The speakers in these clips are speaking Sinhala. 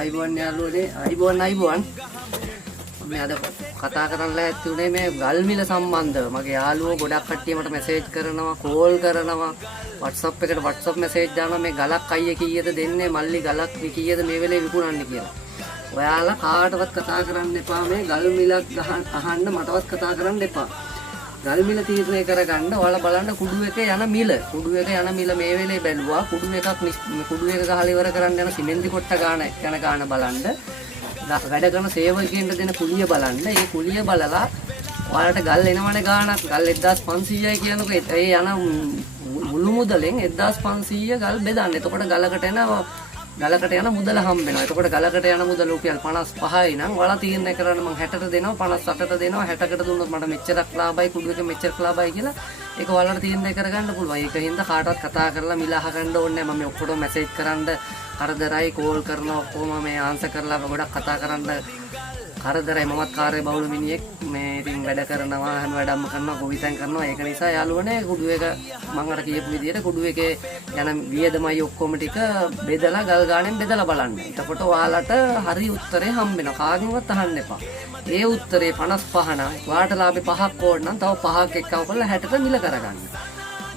අයිබෝන් යාළුවනේ අයිබෝන් මේ අද කතා කරන්න ලෑස්ති මේ ගල් මිල සම්බන්ධව මගේ යාළුවෝ ගොඩක් කට්ටිය මට මැසේජ් කරනවා කෝල් කරනවා WhatsApp එකට WhatsApp මැසේජ් දානවා මේ ගලක් අයියේ කීයද දෙන්නේ මල්ලි ගලක් කීයද මේ වෙලේ විකුණන්නේ කියලා. ඔයාලා කාටවත් කතා කරන්න එපා මේ ගල් මිලක් අහන්න මටවත් කතා කරන්න එපා. ගල් මිල තීරණය කරගන්න ඔයාලා බලන්න කුඩු එකේ යන මිල. කුඩු එක යන මිල මේ වෙලේ බැලුවා. කුඩු එක ගහලා ඉවර කරන්න යන සිමෙන්ති කොට්ට ගාන යන ගාන බලන්න. වැඩ කරන සේවකයන්ට දෙන කුලිය බලන්න. ඒ කුලිය බලලා ඔයාලට ගල් එනවනේ ගාණක්. ගල් 1500යි කියනකො ඒ යන මුළු මුදලෙන් 1500 ගල් බෙදන්න. එතකොට ගලකට යන මුදල හම්බ වෙනවා. එතකොට ගලකට යන මුදල රුපියල් 55යි නම් ඔයාලා තීරණය කරන්න මම 60ට දෙනවා 58ට දෙනවා 60කට දුන්නොත් මට මෙච්චරක් ලාභයි කුඩු එක මෙච්චරක් ලාභයි කියලා ඒක ඔයාලට තීරණය කරගන්න පුළුවන්. ඒකින්ද කාටවත් කතා කරලා මිල අහගන්න ඕනේ නැහැ. මම ඔක්කොටම මැසේජ් කරන්න කරදරයි කෝල් කරනවා ඔක්කොම මේ ආන්සර් කරලා ගොඩක් කතා කරන්න කරදරයි. මමත් කාර්ය බහුල මිනිහෙක් මේ ඉතින් වැඩ කරනවා හැම වැඩක්ම කරනවා කොවිතෙන් කරනවා. ඒක නිසා යාළුවනේ කුඩු එක මම අර කියපු විදිහට කුඩු එකේ යන වියදමයි ඔක්කොම ටික බෙදලා ගල් ගාණෙන් බෙදලා බලන්න. එතකොට ඔයාලට හරි උත්තරේ හම්බ වෙනවා. කාගෙන්වත් අහන්න එපා. ඒ උත්තරේ 55 නම් ඔයාලට ලාභේ 5ක් ඕන නම් තව 5ක් එක්කම කරලා 60ට මිල කරගන්න.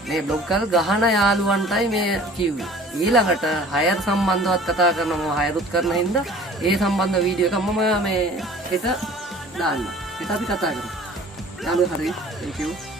මේ බ්ලොග් ගල් ගහන යාළුවන්ටයි මේ කිව්වේ. ඊළඟට හයර් සම්බන්ධවත් කතා කරනවා. මම හයරුත් කරන හින්දා ඒ සම්බන්ධ වීඩියෝ එකක් මම මේ හෙට දාන්න. හෙට අපි කතා කරමු. යාළුවෝ හරි. thank you.